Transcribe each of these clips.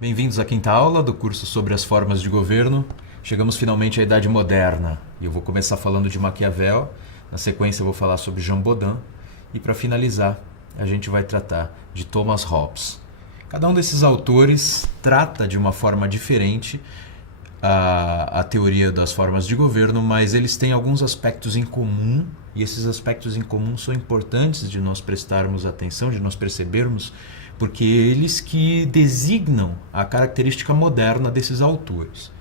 Bem-vindos à quinta aula do curso sobre as formas de governo. Chegamos finalmente à Idade Moderna e eu vou começar falando de Maquiavel. Na sequência eu vou falar sobre Jean Bodin e para finalizar a gente vai tratar de Thomas Hobbes. Cada um desses autores trata de uma forma diferente a teoria das formas de governo, mas eles têm alguns aspectos em comum e esses aspectos em comum são importantes de nós prestarmos atenção, de nós percebermos, porque eles que designam a característica moderna desses autores.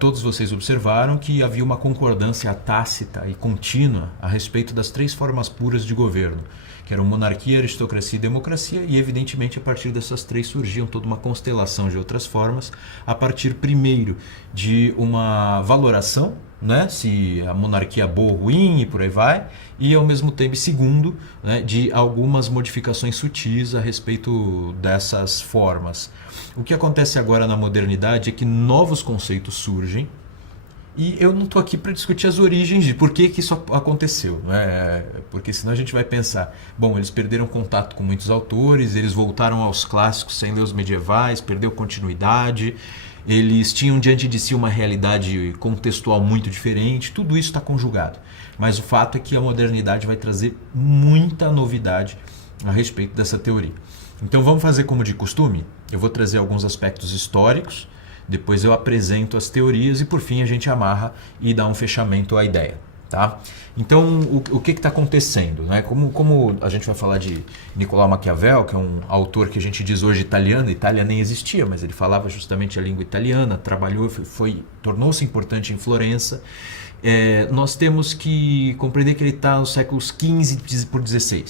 Todos vocês observaram que havia uma concordância tácita e contínua a respeito das três formas puras de governo, que eram monarquia, aristocracia e democracia, e evidentemente a partir dessas três surgiam toda uma constelação de outras formas, a partir primeiro de uma valoração, né, se a monarquia é boa ou ruim e por aí vai, e ao mesmo tempo, segundo, né, de algumas modificações sutis a respeito dessas formas. O que acontece agora na modernidade é que novos conceitos surgem, e eu não estou aqui para discutir as origens de por que isso aconteceu, né? Porque senão a gente vai pensar, bom, eles perderam contato com muitos autores, eles voltaram aos clássicos sem ler os medievais, perdeu continuidade, eles tinham diante de si uma realidade contextual muito diferente, tudo isso está conjugado. Mas o fato é que a modernidade vai trazer muita novidade a respeito dessa teoria. Então vamos fazer como de costume? Eu vou trazer alguns aspectos históricos, depois eu apresento as teorias e por fim a gente amarra e dá um fechamento à ideia. Tá? Então, o que está acontecendo? Né? Como a gente vai falar de Nicolau Maquiavel, que é um autor que a gente diz hoje italiano, Itália nem existia, mas ele falava justamente a língua italiana, trabalhou, tornou-se importante em Florença. Nós temos que compreender que ele está nos séculos XV por XVI.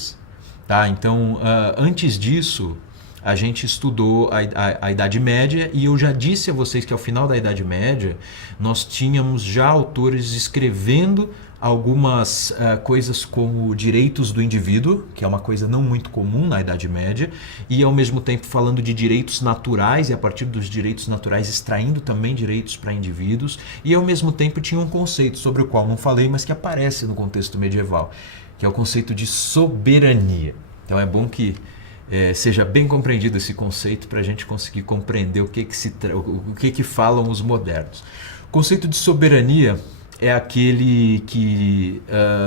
Tá? Então, antes disso, a gente estudou a Idade Média e eu já disse a vocês que ao final da Idade Média nós tínhamos já autores escrevendo algumas coisas como direitos do indivíduo, que é uma coisa não muito comum na Idade Média, e ao mesmo tempo falando de direitos naturais e a partir dos direitos naturais extraindo também direitos para indivíduos, e ao mesmo tempo tinha um conceito sobre o qual não falei, mas que aparece no contexto medieval, que é o conceito de soberania. Então é bom que seja bem compreendido esse conceito para a gente conseguir compreender o que falam os modernos. O conceito de soberania é aquele que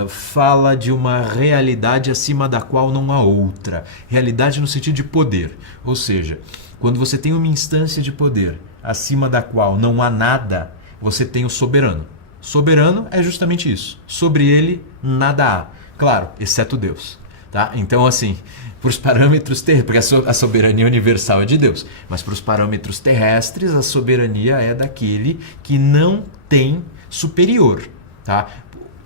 fala de uma realidade acima da qual não há outra. Realidade no sentido de poder. Ou seja, quando você tem uma instância de poder acima da qual não há nada, você tem o soberano. Soberano é justamente isso. Sobre ele, nada há. Claro, exceto Deus. Tá? Então, assim, para os parâmetros terrestres, porque a soberania universal é de Deus, mas para os parâmetros terrestres, a soberania é daquele que não tem superior. Tá?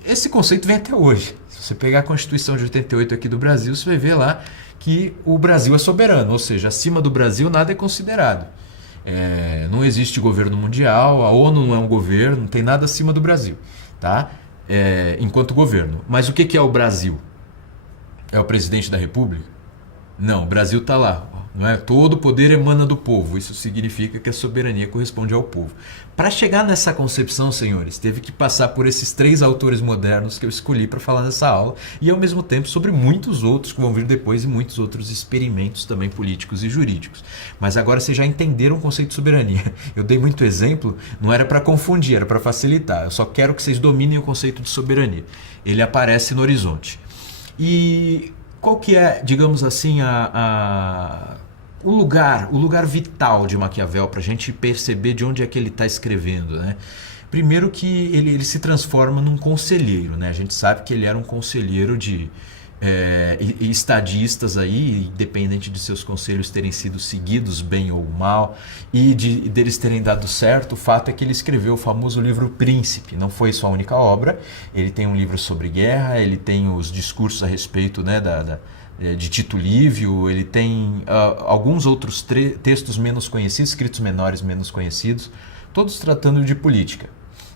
Esse conceito vem até hoje. Se você pegar a Constituição de 88 aqui do Brasil, você vai ver lá que o Brasil é soberano, ou seja, acima do Brasil nada é considerado. Não existe governo mundial, a ONU não é um governo, não tem nada acima do Brasil, tá? Enquanto governo. Mas o que é o Brasil? É o presidente da República? Não, o Brasil está lá. Não é? Todo o poder emana do povo. Isso significa que a soberania corresponde ao povo. Para chegar nessa concepção, senhores, teve que passar por esses três autores modernos que eu escolhi para falar nessa aula e, ao mesmo tempo, sobre muitos outros que vão vir depois e muitos outros experimentos também políticos e jurídicos. Mas agora vocês já entenderam o conceito de soberania. Eu dei muito exemplo, não era para confundir, era para facilitar. Eu só quero que vocês dominem o conceito de soberania. Ele aparece no horizonte. E qual que é, digamos assim, o lugar vital de Maquiavel para a gente perceber de onde é que ele está escrevendo, né? Primeiro que ele se transforma num conselheiro, né? A gente sabe que ele era um conselheiro de estadistas aí, independente de seus conselhos terem sido seguidos bem ou mal e deles terem dado certo, o fato é que ele escreveu o famoso livro Príncipe. Não foi sua única obra, ele tem um livro sobre guerra, ele tem os discursos a respeito, né, de Tito Livio, ele tem alguns outros textos menos conhecidos, escritos menores menos conhecidos, todos tratando de política.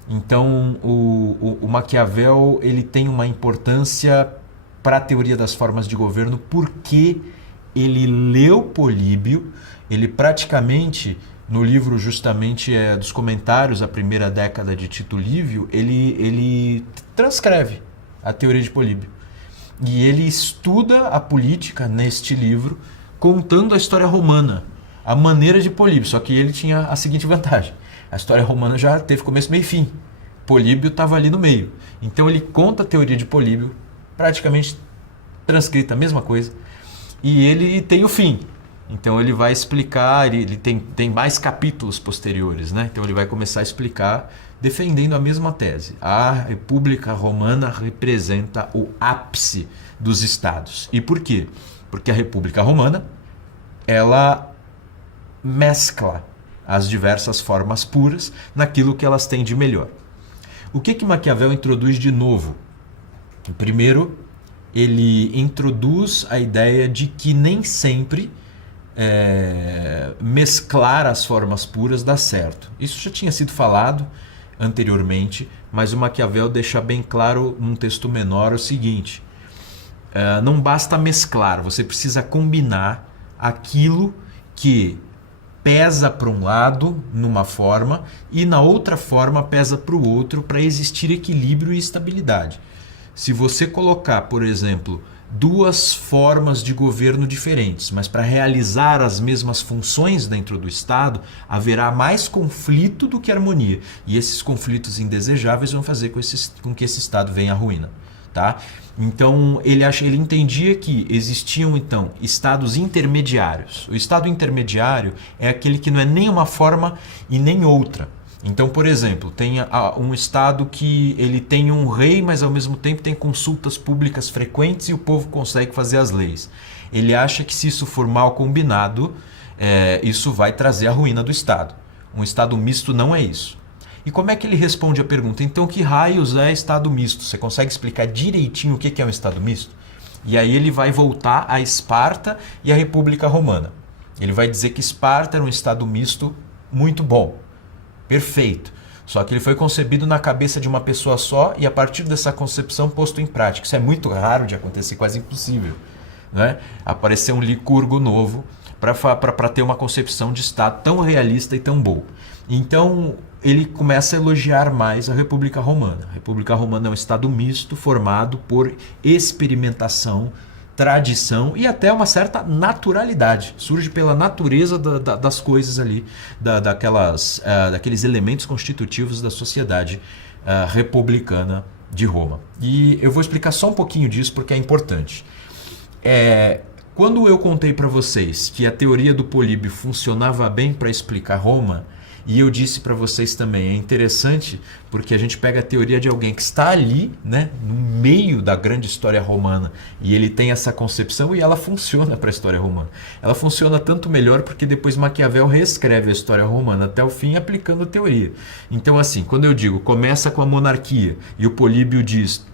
Então o Maquiavel ele tem uma importância para a teoria das formas de governo, porque ele leu Políbio, ele praticamente, no livro justamente dos comentários à primeira década de Tito Livio, ele transcreve a teoria de Políbio. E ele estuda a política neste livro, contando a história romana. a maneira de Políbio, só que ele tinha a seguinte vantagem: a história romana já teve começo, meio e fim. Políbio estava ali no meio. Então ele conta a teoria de Políbio, praticamente transcrita, a mesma coisa, e ele tem o fim. Então ele vai explicar, ele tem mais capítulos posteriores, né? Então ele vai começar a explicar, defendendo a mesma tese. A República Romana representa o ápice dos estados. E por quê? Porque a República Romana, ela mescla as diversas formas puras naquilo que elas têm de melhor. O que Maquiavel introduz de novo? Primeiro, ele introduz a ideia de que nem sempre mesclar as formas puras dá certo. Isso já tinha sido falado anteriormente, mas o Maquiavel deixa bem claro num texto menor o seguinte: não basta mesclar, você precisa combinar aquilo que pesa para um lado numa forma e na outra forma pesa para o outro, para existir equilíbrio e estabilidade. Se você colocar, por exemplo, duas formas de governo diferentes, mas para realizar as mesmas funções dentro do Estado, haverá mais conflito do que harmonia. E esses conflitos indesejáveis vão fazer com que esse Estado venha à ruína. Tá? Então ele entendia que existiam então estados intermediários. O estado intermediário é aquele que não é nem uma forma e nem outra. Então, por exemplo, tem um estado que ele tem um rei, mas ao mesmo tempo tem consultas públicas frequentes e o povo consegue fazer as leis. Ele acha que se isso for mal combinado, isso vai trazer a ruína do estado. Um estado misto não é isso. E como é que ele responde a pergunta? Então, que raios é estado misto? Você consegue explicar direitinho o que é um estado misto? E aí ele vai voltar a Esparta e a República Romana. Ele vai dizer que Esparta era um estado misto muito bom. Perfeito. Só que ele foi concebido na cabeça de uma pessoa só e a partir dessa concepção posto em prática. Isso é muito raro de acontecer, quase impossível. Né? Aparecer um licurgo novo para ter uma concepção de Estado tão realista e tão boa. Então ele começa a elogiar mais a República Romana. A República Romana é um Estado misto formado por experimentação, tradição e até uma certa naturalidade. Surge pela natureza das coisas ali, daqueles elementos constitutivos da sociedade republicana de Roma. E eu vou explicar só um pouquinho disso porque é importante. Quando eu contei para vocês que a teoria do Políbio funcionava bem para explicar Roma, e eu disse para vocês também, é interessante porque a gente pega a teoria de alguém que está ali, né, no meio da grande história romana, e ele tem essa concepção e ela funciona para a história romana. Ela funciona tanto melhor porque depois Maquiavel reescreve a história romana até o fim aplicando a teoria. Então assim, quando eu digo começa com a monarquia e o Políbio diz,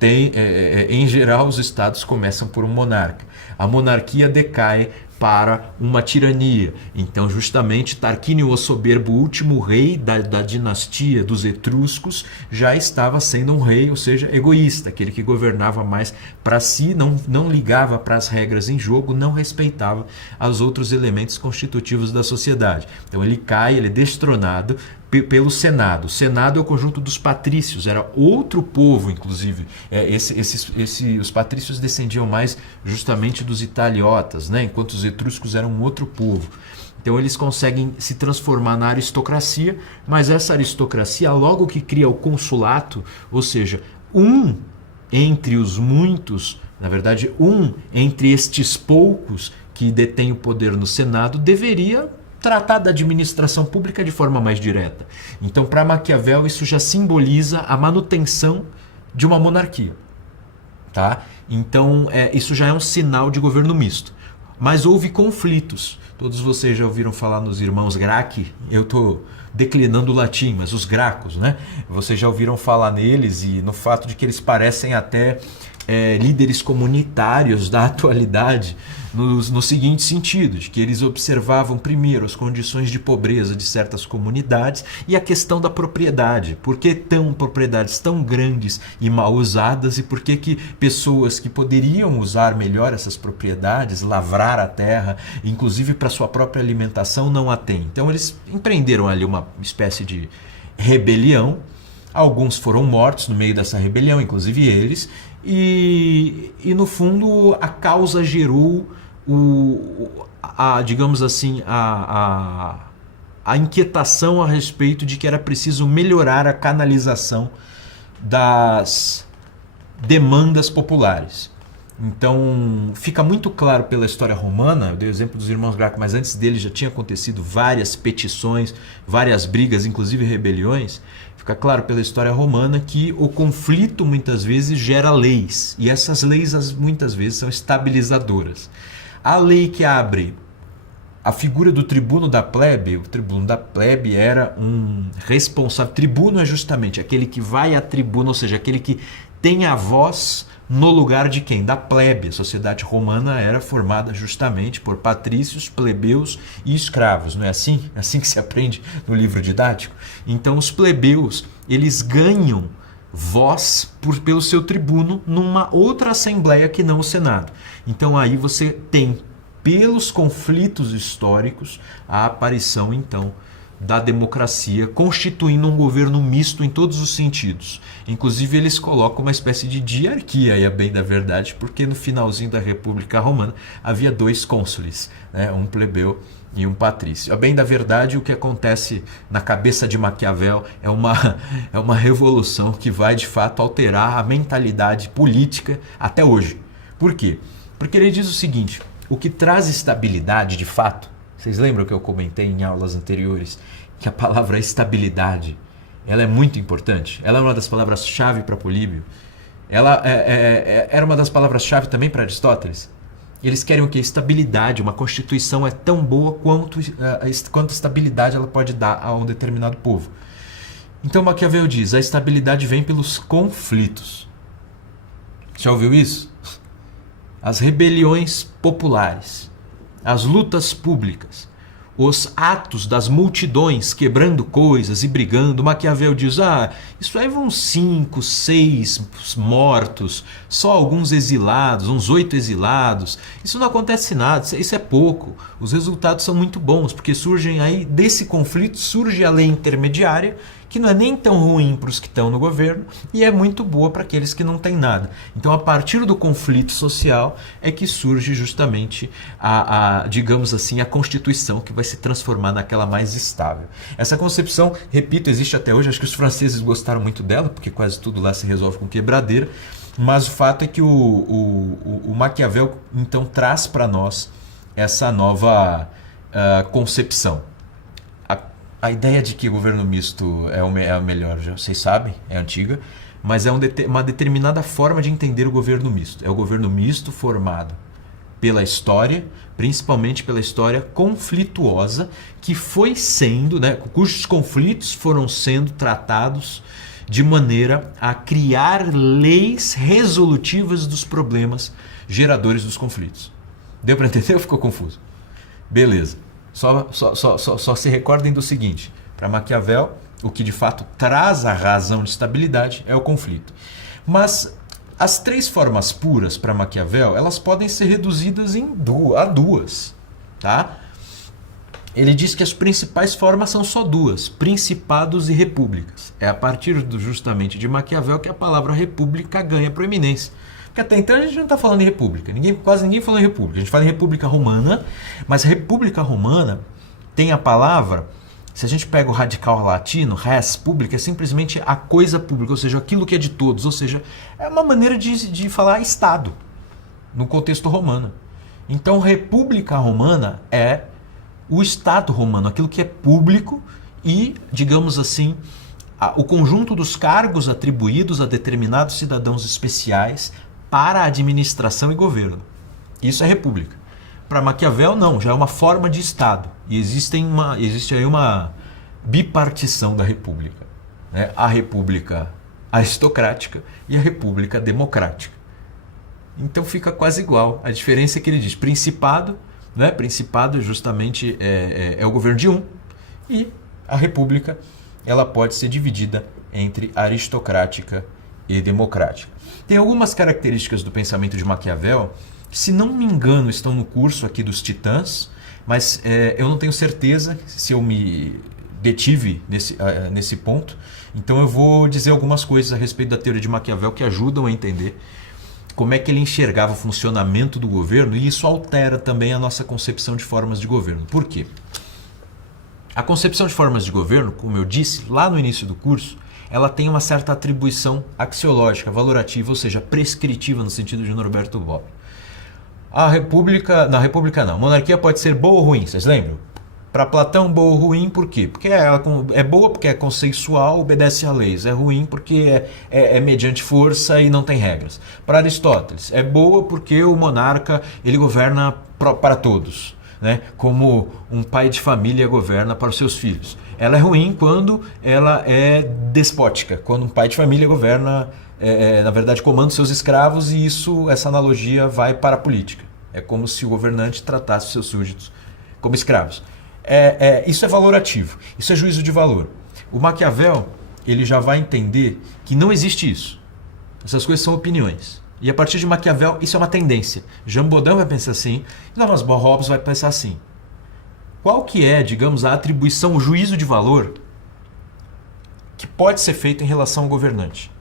em geral os estados começam por um monarca. A monarquia decai para uma tirania. Então, justamente, Tarquínio o Soberbo, o último rei da dinastia dos etruscos, já estava sendo um rei, ou seja, egoísta, aquele que governava mais para si, não ligava para as regras em jogo, não respeitava os outros elementos constitutivos da sociedade. Então, ele cai, ele é destronado pelo Senado. O Senado é o conjunto dos patrícios, era outro povo, inclusive. Os patrícios descendiam mais justamente dos italiotas, né? Enquanto os etruscos eram um outro povo. Então eles conseguem se transformar na aristocracia, mas essa aristocracia, logo que cria o consulato, ou seja, um entre os muitos, na verdade, um entre estes poucos que detém o poder no Senado, deveria tratar da administração pública de forma mais direta. Então, para Maquiavel, isso já simboliza a manutenção de uma monarquia. Tá? Então, isso já é um sinal de governo misto. Mas houve conflitos. Todos vocês já ouviram falar nos irmãos Gracchi? Eu estou declinando o latim, mas os Gracos, né? Vocês já ouviram falar neles e no fato de que eles parecem até líderes comunitários da atualidade, no seguinte sentido, de que eles observavam primeiro as condições de pobreza de certas comunidades e a questão da propriedade. Por que propriedades tão grandes e mal usadas e por que pessoas que poderiam usar melhor essas propriedades, lavrar a terra, inclusive para sua própria alimentação, não a têm? Então eles empreenderam ali uma espécie de rebelião. Alguns foram mortos no meio dessa rebelião, inclusive eles, e no fundo a causa gerou digamos assim, a inquietação a respeito de que era preciso melhorar a canalização das demandas populares. Então, fica muito claro pela história romana, eu dei o exemplo dos irmãos Graco, mas antes dele já tinha acontecido várias petições, várias brigas, inclusive rebeliões. Fica claro pela história romana que o conflito muitas vezes gera leis, e essas leis muitas vezes são estabilizadoras. A lei que abre a figura do tribuno da plebe, o tribuno da plebe era um responsável. Tribuno é justamente aquele que vai à tribuna, ou seja, aquele que tem a voz no lugar de quem? Da plebe. A sociedade romana era formada justamente por patrícios, plebeus e escravos, não é assim? É assim que se aprende no livro didático? Então os plebeus, eles ganham voz pelo seu tribuno numa outra assembleia que não o Senado. Então aí você tem, pelos conflitos históricos, a aparição então da democracia, constituindo um governo misto em todos os sentidos. Inclusive eles colocam uma espécie de diarquia, aí a bem da verdade, porque no finalzinho da República Romana havia 2 cônsules, né? Um plebeu e um patrício. A bem da verdade, o que acontece na cabeça de Maquiavel é uma revolução que vai de fato alterar a mentalidade política até hoje. Por quê? Porque ele diz o seguinte: o que traz estabilidade de fato, vocês lembram que eu comentei em aulas anteriores que a palavra estabilidade, ela é muito importante? Ela é uma das palavras-chave para Políbio. Ela era uma das palavras-chave também para Aristóteles. Eles querem o quê? Estabilidade. Uma constituição é tão boa quanto estabilidade ela pode dar a um determinado povo. Então Maquiavel diz, a estabilidade vem pelos conflitos. Já ouviu isso? As rebeliões populares, as lutas públicas, os atos das multidões quebrando coisas e brigando. Maquiavel diz, isso aí vão 5, 6 mortos, só alguns exilados, uns 8 exilados. Isso não acontece nada, isso é pouco. Os resultados são muito bons, porque surgem aí, desse conflito, surge a lei intermediária, que não é nem tão ruim para os que estão no governo e é muito boa para aqueles que não têm nada. Então, a partir do conflito social é que surge justamente digamos assim, a Constituição, que vai se transformar naquela mais estável. Essa concepção, repito, existe até hoje. Acho que os franceses gostaram muito dela, porque quase tudo lá se resolve com quebradeira, mas o fato é que o Maquiavel então traz para nós essa nova concepção. A ideia de que o governo misto é a melhor, já vocês sabem, é antiga, mas é uma determinada forma de entender o governo misto. É o governo misto formado pela história, principalmente pela história conflituosa, que foi sendo, cujos conflitos foram sendo tratados de maneira a criar leis resolutivas dos problemas geradores dos conflitos. Deu para entender ou ficou confuso? Beleza. Só se recordem do seguinte: para Maquiavel, o que de fato traz a razão de estabilidade é o conflito. Mas as 3 formas puras para Maquiavel, elas podem ser reduzidas a 2. Tá? Ele diz que as principais formas são só 2, principados e repúblicas. É a partir justamente de Maquiavel que a palavra república ganha proeminência. Porque até então a gente não está falando em república, quase ninguém fala em república. A gente fala em república romana, mas república romana tem a palavra, se a gente pega o radical latino, res pública, é simplesmente a coisa pública, ou seja, aquilo que é de todos, ou seja, é uma maneira de falar Estado, no contexto romano. Então, república romana é o Estado romano, aquilo que é público e, digamos assim, o conjunto dos cargos atribuídos a determinados cidadãos especiais para a administração e governo. Isso é república. Para Maquiavel, não, já é uma forma de Estado. E existe aí uma bipartição da república. Né? A república aristocrática e a república democrática. Então fica quase igual. A diferença é que ele diz principado, né? Principado justamente é o governo de um, e a república ela pode ser dividida entre aristocrática e democrática. Tem algumas características do pensamento de Maquiavel, que, se não me engano, estão no curso aqui dos Titãs, mas eu não tenho certeza se eu me detive nesse ponto. Então eu vou dizer algumas coisas a respeito da teoria de Maquiavel que ajudam a entender como é que ele enxergava o funcionamento do governo, e isso altera também a nossa concepção de formas de governo. Por quê? A concepção de formas de governo, como eu disse lá no início do curso, ela tem uma certa atribuição axiológica, valorativa, ou seja, prescritiva no sentido de Norberto Bobbio. A república não, a monarquia pode ser boa ou ruim, vocês lembram? Para Platão, boa ou ruim, por quê? Porque ela é boa porque é consensual, obedece a leis. É ruim porque é mediante força e não tem regras. Para Aristóteles, é boa porque o monarca ele governa para todos, né? Como um pai de família governa para os seus filhos. Ela é ruim quando ela é despótica, quando um pai de família governa, na verdade, comanda seus escravos, e essa analogia vai para a política. É como se o governante tratasse os seus súditos como escravos. Isso é valorativo, isso é juízo de valor. O Maquiavel ele já vai entender que não existe isso. Essas coisas são opiniões. E a partir de Maquiavel, isso é uma tendência. Jean Bodin vai pensar assim, e Thomas Hobbes vai pensar assim. Qual que é, digamos, a atribuição, o juízo de valor que pode ser feito em relação ao governante?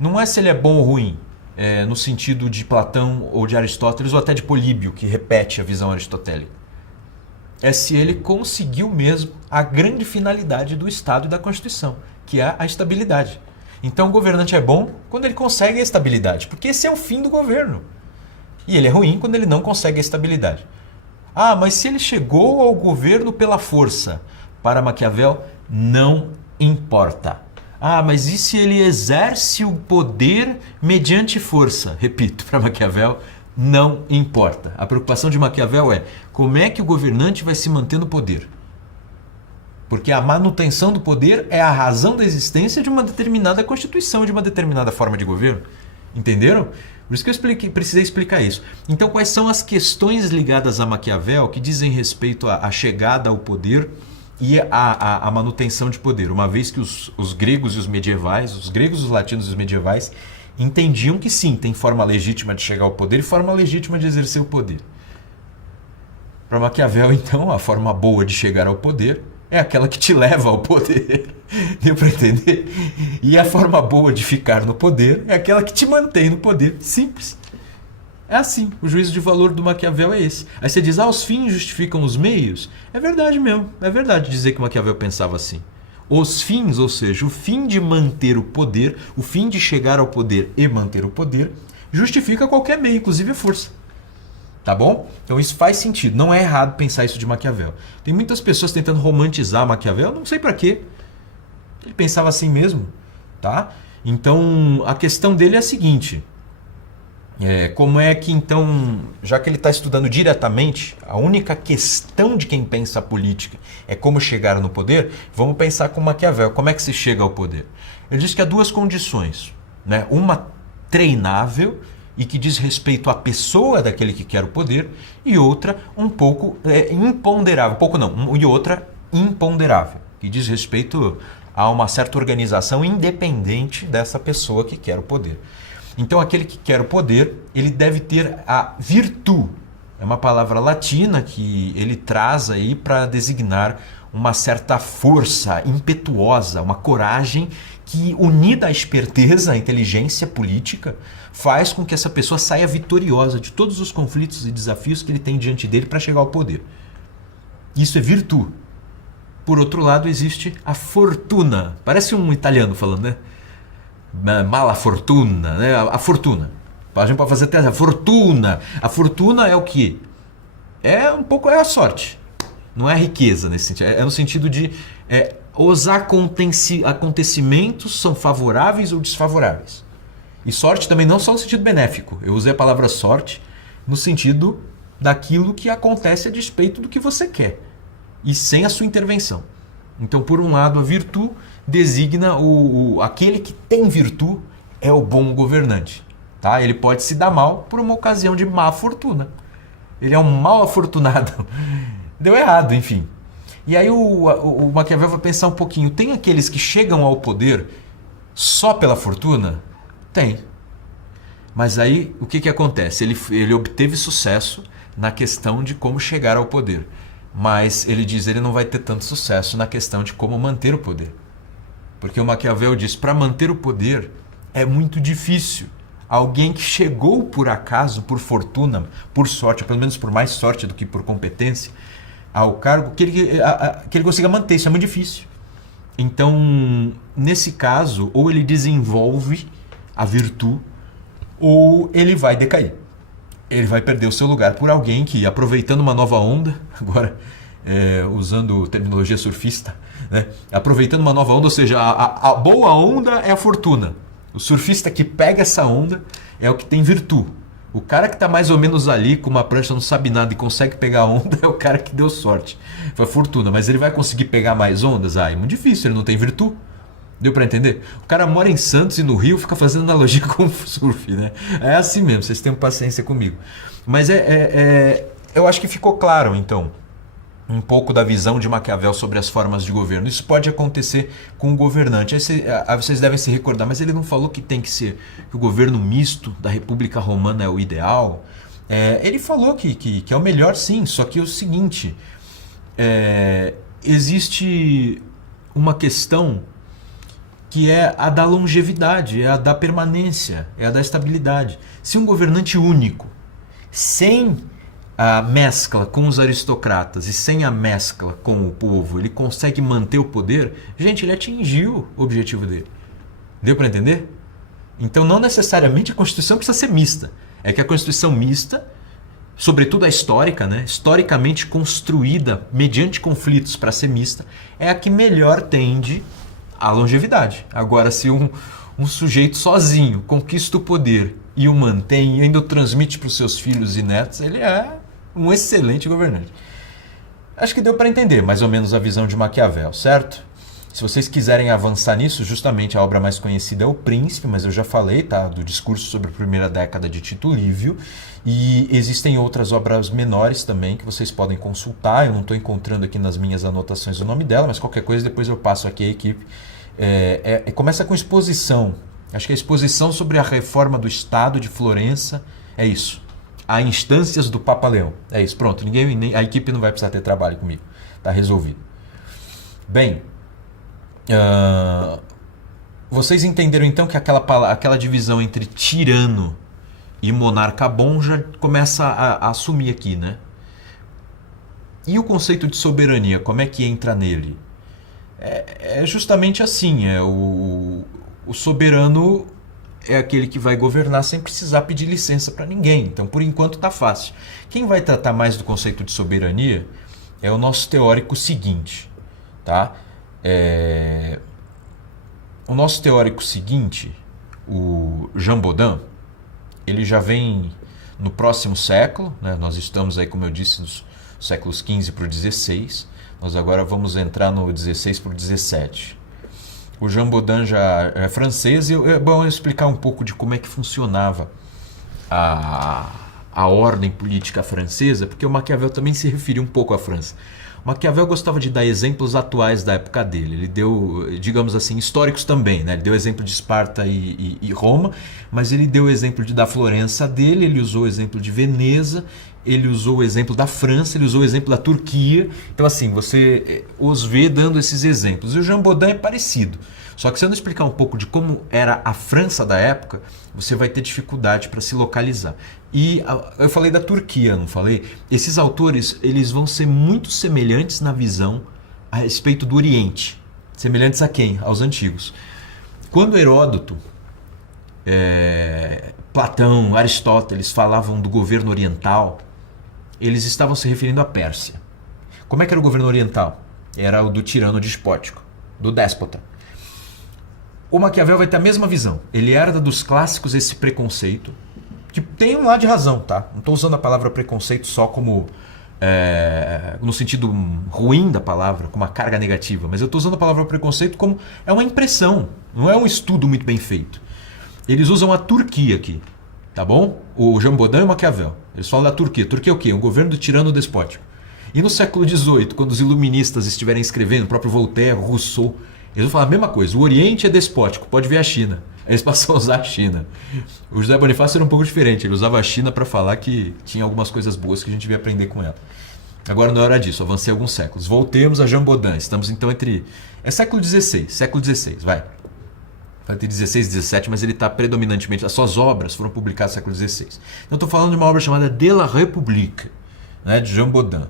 Não é se ele é bom ou ruim, no sentido de Platão ou de Aristóteles ou até de Políbio, que repete a visão aristotélica. É se ele conseguiu mesmo a grande finalidade do Estado e da Constituição, que é a estabilidade. Então o governante é bom quando ele consegue a estabilidade, porque esse é o fim do governo. E ele é ruim quando ele não consegue a estabilidade. Ah, mas se ele chegou ao governo pela força, para Maquiavel, não importa. Ah, mas e se ele exerce o poder mediante força? Repito, para Maquiavel, não importa. A preocupação de Maquiavel é como é que o governante vai se manter no poder. Porque a manutenção do poder é a razão da existência de uma determinada constituição, de uma determinada forma de governo. Entenderam? Por isso que eu precisei explicar isso. Então, quais são as questões ligadas a Maquiavel que dizem respeito à chegada ao poder e à manutenção de poder? Uma vez que os gregos e os medievais, os gregos, os latinos e os medievais, entendiam que sim, tem forma legítima de chegar ao poder e forma legítima de exercer o poder. Para Maquiavel, então, a forma boa de chegar ao poder é aquela que te leva ao poder. Deu para entender? E a forma boa de ficar no poder é aquela que te mantém no poder. Simples. É assim. O juízo de valor do Maquiavel é esse. Aí você diz, os fins justificam os meios? É verdade mesmo. É verdade dizer que Maquiavel pensava assim. Os fins, ou seja, o fim de manter o poder, o fim de chegar ao poder e manter o poder, justifica qualquer meio, inclusive a força. Tá bom? Então isso faz sentido. Não é errado pensar isso de Maquiavel. Tem muitas pessoas tentando romantizar Maquiavel, não sei para quê. Ele pensava assim mesmo, tá? Então a questão dele é a seguinte. Como é que então, já que ele está estudando diretamente, a única questão de quem pensa a política é como chegar no poder, vamos pensar com Maquiavel. Como é que se chega ao poder? Ele diz que há duas condições, né? Uma treinável e que diz respeito à pessoa daquele que quer o poder, e outra um pouco imponderável, e outra imponderável, que diz respeito a uma certa organização independente dessa pessoa que quer o poder. Então aquele que quer o poder, ele deve ter a virtude. É uma palavra latina que ele traz aí para designar uma certa força impetuosa, uma coragem que, unida à esperteza, à inteligência política, faz com que essa pessoa saia vitoriosa de todos os conflitos e desafios que ele tem diante dele para chegar ao poder. Isso é virtude. Por outro lado, existe a fortuna. Parece um italiano falando, né? Mala fortuna, né? A fortuna. A gente pode fazer até a fortuna. A fortuna é o quê? É a sorte. Não é a riqueza nesse sentido. É no sentido de os acontecimentos são favoráveis ou desfavoráveis. E sorte também não só no sentido benéfico. Eu usei a palavra sorte no sentido daquilo que acontece a despeito do que você quer e sem a sua intervenção. Então, por um lado, a virtude designa aquele que tem virtude é o bom governante. Tá? Ele pode se dar mal por uma ocasião de má fortuna. Ele é um mal afortunado. Deu errado, enfim. E aí o Maquiavel vai pensar um pouquinho. Tem aqueles que chegam ao poder só pela fortuna? Tem. Mas aí o que acontece? Ele obteve sucesso na questão de como chegar ao poder. Mas ele diz que ele não vai ter tanto sucesso na questão de como manter o poder. Porque o Maquiavel diz, para manter o poder é muito difícil. alguém que chegou por acaso, por fortuna, por sorte, pelo menos por mais sorte do que por competência, ao cargo que ele consiga manter. Isso é muito difícil. Então, nesse caso, ou ele desenvolve a virtude, ou ele vai decair. Ele vai perder o seu lugar por alguém que, aproveitando uma nova onda, agora usando terminologia surfista, né? Aproveitando uma nova onda, ou seja, a boa onda é a fortuna. O surfista que pega essa onda é o que tem virtude. O cara que está mais ou menos ali com uma prancha, não sabe nada e consegue pegar a onda é o cara que deu sorte. Foi fortuna, mas ele vai conseguir pegar mais ondas? É muito difícil, ele não tem virtude. Deu para entender? O cara mora em Santos e no Rio fica fazendo analogia com o surf, né? É assim mesmo, vocês tenham paciência comigo. Mas eu acho que ficou claro, então, um pouco da visão de Maquiavel sobre as formas de governo. Isso pode acontecer com o governante. Aí vocês devem se recordar, mas ele não falou que tem que ser, que o governo misto da República Romana é o ideal. Ele falou que é o melhor, sim, só que é o seguinte, existe uma questão que é a da longevidade, é a da permanência, é a da estabilidade. Se um governante único, sem a mescla com os aristocratas e sem a mescla com o povo, ele consegue manter o poder, gente, ele atingiu o objetivo dele. Deu para entender? Então não necessariamente a Constituição precisa ser mista. É que a Constituição mista, sobretudo a histórica, né, historicamente construída mediante conflitos para ser mista, é a que melhor tende à longevidade. Agora, se um sujeito sozinho conquista o poder e o mantém e ainda o transmite para os seus filhos e netos, ele é um excelente governante. Acho que deu para entender mais ou menos a visão de Maquiavel, certo? Se vocês quiserem avançar nisso, justamente a obra mais conhecida é O Príncipe, mas eu já falei, tá, do discurso sobre a primeira década de Tito Livio, e existem outras obras menores também que vocês podem consultar. Eu não estou encontrando aqui nas minhas anotações o nome dela, mas qualquer coisa depois eu passo aqui à equipe. Começa com exposição. Acho que a exposição sobre a reforma do Estado de Florença é isso. Há instâncias do Papa Leão. É isso, pronto. A equipe não vai precisar ter trabalho comigo. Está resolvido. Bem, vocês entenderam então que aquela divisão entre tirano e monarca bom já começa a assumir aqui, né? E o conceito de soberania, como é que entra nele? É justamente assim, o soberano é aquele que vai governar sem precisar pedir licença para ninguém. Então, por enquanto, está fácil. Quem vai tratar mais do conceito de soberania é o nosso teórico seguinte, tá? O nosso teórico seguinte, o Jean Bodin, ele já vem no próximo século, né? Nós estamos aí, como eu disse, nos séculos XV para o XVI. Nós agora vamos entrar no XVI para o XVII. O Jean Bodin já é francês e é bom explicar um pouco de como é que funcionava a ordem política francesa, porque o Maquiavel também se referia um pouco à França. O Maquiavel gostava de dar exemplos atuais da época dele. Ele deu, digamos assim, históricos também, né? Ele deu exemplo de Esparta e Roma, mas ele deu o exemplo da Florença dele, ele usou o exemplo de Veneza, ele usou o exemplo da França, ele usou o exemplo da Turquia. Então, assim, você os vê dando esses exemplos. E o Jean Bodin é parecido. Só que se eu não explicar um pouco de como era a França da época, você vai ter dificuldade para se localizar. E eu falei da Turquia, não falei? Esses autores, eles vão ser muito semelhantes na visão a respeito do Oriente. Semelhantes a quem? Aos antigos. Quando Heródoto, Platão, Aristóteles falavam do governo oriental, eles estavam se referindo à Pérsia. Como é que era o governo oriental? Era o do tirano despótico, do déspota. O Maquiavel vai ter a mesma visão. Ele herda dos clássicos esse preconceito, que tem um lado de razão, tá? Não estou usando a palavra preconceito só como no sentido ruim da palavra, com uma carga negativa, mas eu estou usando a palavra preconceito como é uma impressão, não é um estudo muito bem feito. Eles usam a Turquia aqui, tá bom? O Jean Bodin e o Maquiavel. Eles falam da Turquia. Turquia é o quê? Um governo do tirano despótico. E no século XVIII, quando os iluministas estiverem escrevendo, o próprio Voltaire, Rousseau, eles vão falar a mesma coisa. O Oriente é despótico, pode ver a China. Eles passam a usar a China. O José Bonifácio era um pouco diferente. Ele usava a China para falar que tinha algumas coisas boas que a gente devia aprender com ela. Agora não é hora disso, avancei alguns séculos. Voltemos a Jean Bodin. Estamos então entre... É século XVI, vai. vai ter 16, 17, mas ele está predominantemente, as suas obras foram publicadas no século XVI. Então estou falando de uma obra chamada De la République, né, de Jean Bodin.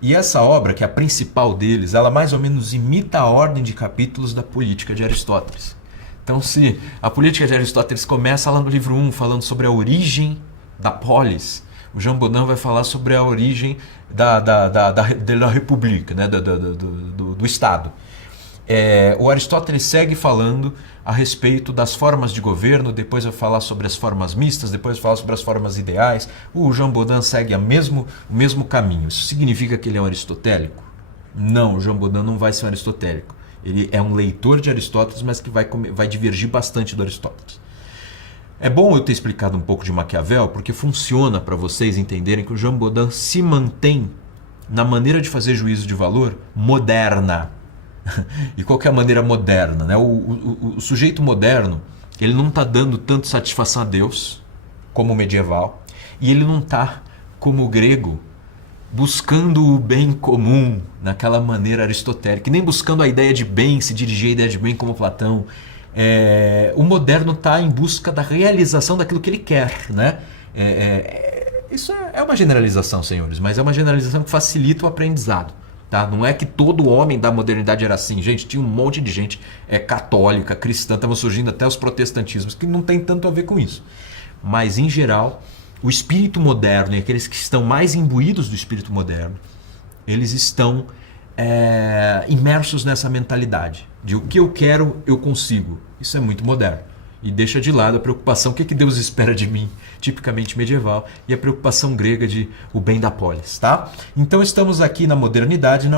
E essa obra, que é a principal deles, ela mais ou menos imita a ordem de capítulos da Política de Aristóteles. Então, se a Política de Aristóteles começa lá no livro 1, falando sobre a origem da polis, o Jean Bodin vai falar sobre a origem de la République, né, do Estado. O Aristóteles segue falando a respeito das formas de governo, depois vai falar sobre as formas mistas, depois vai falar sobre as formas ideais. O Jean Bodin segue o mesmo caminho. Isso significa que ele é um aristotélico? Não, o Jean Bodin não vai ser um aristotélico. Ele é um leitor de Aristóteles, mas que vai divergir bastante do Aristóteles. É bom eu ter explicado um pouco de Maquiavel, porque funciona para vocês entenderem que o Jean Bodin se mantém na maneira de fazer juízo de valor moderna. E qual que é a maneira moderna, né? O sujeito moderno, ele não está dando tanto satisfação a Deus como o medieval, e ele não está, como o grego, buscando o bem comum naquela maneira aristotélica, nem buscando a ideia de bem, se dirigir à ideia de bem como Platão. O moderno está em busca da realização daquilo que ele quer, né? Isso é uma generalização, senhores, mas é uma generalização que facilita o aprendizado. Tá? Não é que todo homem da modernidade era assim. Gente, tinha um monte de gente católica, cristã, estavam surgindo até os protestantismos, que não tem tanto a ver com isso. Mas, em geral, o espírito moderno e aqueles que estão mais imbuídos do espírito moderno, eles estão imersos nessa mentalidade de o que eu quero, eu consigo. Isso é muito moderno. E deixa de lado a preocupação, o que Deus espera de mim, tipicamente medieval, e a preocupação grega de o bem da polis, tá? Então estamos aqui na modernidade,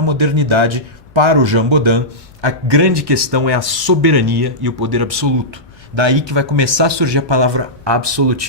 para o Jean Bodin, a grande questão é a soberania e o poder absoluto. Daí que vai começar a surgir a palavra absolutismo.